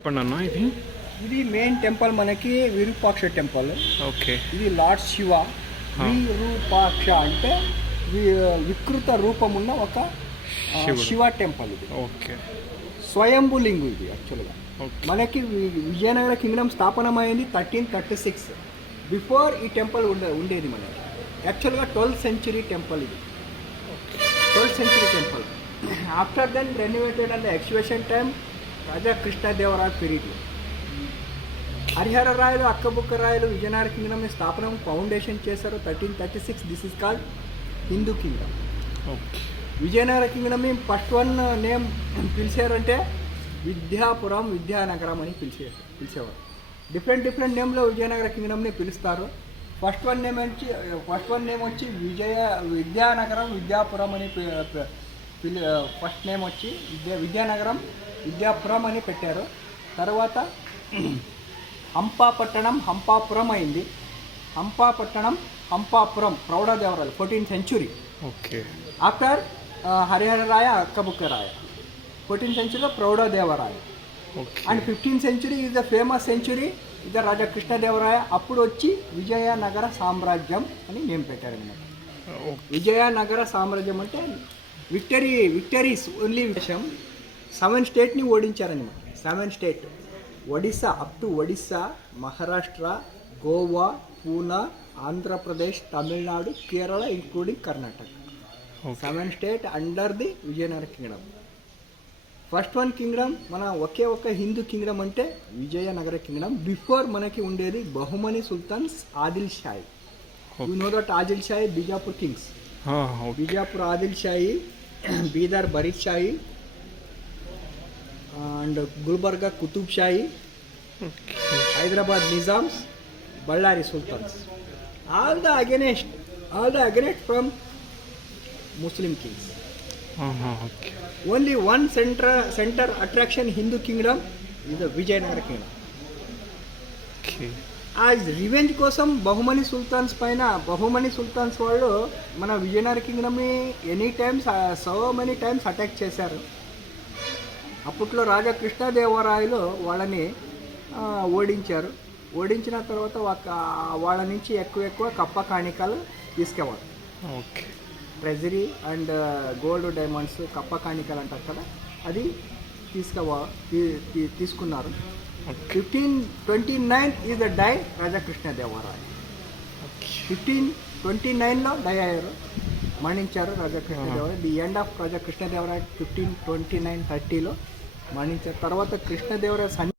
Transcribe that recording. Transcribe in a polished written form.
చెప్పండి అన్న. ఇది మెయిన్ టెంపుల్ మనకి విరూపాక్ష టెంపుల్. ఓకే. ఇది లార్డ్ శివ. విరూపాక్ష అంటే వికృత రూపం ఉన్న ఒక శివ టెంపుల్. ఇది ఓకే. స్వయంభులింగు ఇది యాక్చువల్గా. మనకి విజయనగర కింగ్డమ్ స్థాపనమైంది 1336. బిఫోర్ ఈ టెంపుల్ ఉండేది మనకి. యాక్చువల్గా 12th century టెంపుల్ ఇది. 12th century temple. After then renovated and excavation time Raja Krishnadevaraya period. Harihara Rayalu, Akkabukka Rayalu Vijayanagara kingdom స్థాపన ఫౌండేషన్ చేశారు 1336. This is called Hindu kingdom. Vijayanagara kingdom first one name పిలిచారంటే Vidyapuram, Vidyanagaram అని పిలిచేవారు. డిఫరెంట్ నేమ్లో విజయనగర కింగ్డమ్ని పిలుస్తారు. ఫస్ట్ వన్ నేమ్ వచ్చి విద్యానగరం, విద్యాపురం అని ఫస్ట్ నేమ్ వచ్చి విద్యానగరం, విద్యాపురం అని పెట్టారు. తర్వాత హంపాపట్టణం, హంపాపురం అయింది. Hampapattanam, Hampapuram Praudhadevarayalu 14th century. Okay. After Harihara Raya, Akkabukka Raya 14th century Praudhadevaraya. And 15th century is the famous century. ఇది రాజా కృష్ణదేవరాయ. అప్పుడు వచ్చి విజయనగర సామ్రాజ్యం అని నేమ్ పెట్టారనమాట. విజయనగర సామ్రాజ్యం అంటే విక్టరీస్ ఓన్లీ విషయం. 7 స్టేట్ని ఓడించారనమాట. 7 state. Odisha, up to Odisha, Maharashtra, Goa, Poona, Andhra Pradesh, Tamil Nadu, Kerala including Karnataka. 7 state under the Vijayanagara kingdom. First one Kingdom మన ఒకే ఒక హిందూ కింగ్డమ్ అంటే విజయనగర కింగ్డమ్. బిఫోర్ మనకి ఉండేది Bahmani sultans, Adil Shahi. You know that Adil Shahi Bijapur kings. Bijapur Adil Shahi, Bidar Barid Shahi and Gulbarga Qutub Shahi, Hyderabad Nizams, Ballari sultans. All the against from Muslim kings. Only one center attraction Hindu kingdom ఇది Vijayanagara Kingdom. ఆ revenge కోసం Bahmani sultans వాళ్ళు మన విజయనగర కింగ్డమ్ని సో మెనీ టైమ్స్ అటాక్ చేశారు. అప్పట్లో రాజా కృష్ణదేవరాయలు వాళ్ళని ఓడించారు. ఓడించిన తర్వాత వాళ్ళ నుంచి ఎక్కువ కప్ప కాணிకలు తీసుకెళ్ళారు. ట్రెజరీ అండ్ గోల్డ్, డైమండ్స్, కప్ప కాணிకలు అంటారు కదా, అది తీసుకున్నారు. 1529 is the die Raja Krishnadevaraya. 1529లో డై అయ్యారు, మరణించారు Raja Krishnadevaraya. The end of Raja Krishnadevaraya 1529-30లో మరణించారు. తర్వాత కృష్ణదేవరాయ